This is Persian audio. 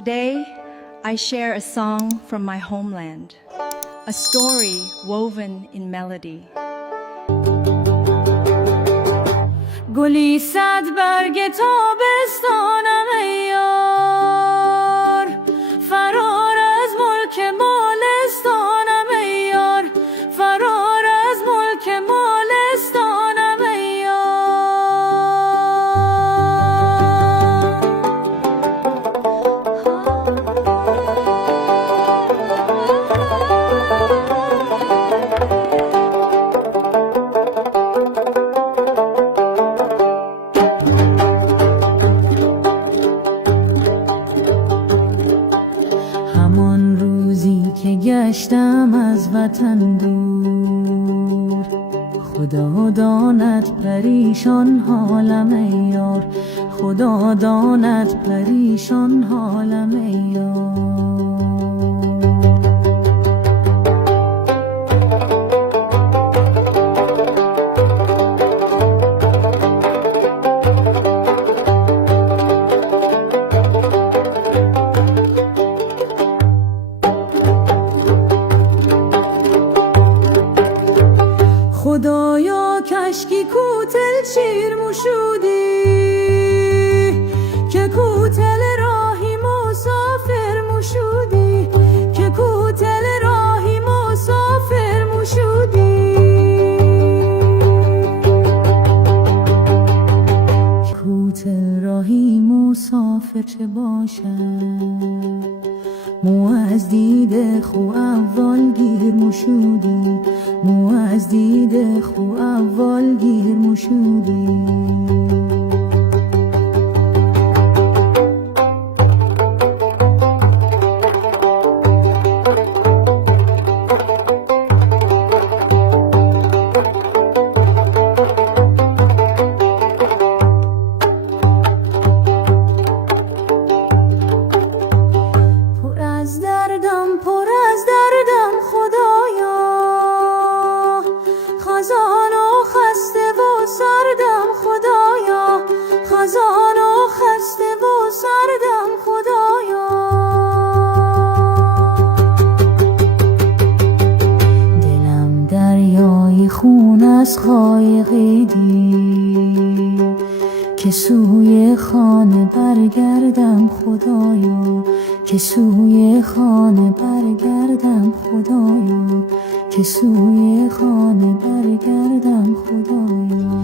Today, I share a song from my homeland, a story woven in melody. گلی صد برگ تابستانم ای یار، فرار از ملک مالستانم ای یار، فرار از ملک مالستانم ای همان روزی که گشتم از وطن دور، خدا داند پریشان حالم ای یار، خدا داند پریشان حالم ای یار. خدایا کشکی کوتل شیر موشودی، که کوتل راهی مسافر موشودی، که کوتل راهی مسافر موشودی. کوتل راهی مسافر چه باشد، مو از دید خو اول گیر موشودی، مو از دید خو اول گیر موشودی. پر از دردم خدایا، خزان و خسته و سردم خدایا، خزان و خسته و سردم خدایا. دلم دریای خون از خایقی دید، که سوی خانه برگردم خدایا، که سوی خانه برگردم خدایا، که سوی خانه برگردم خدایا.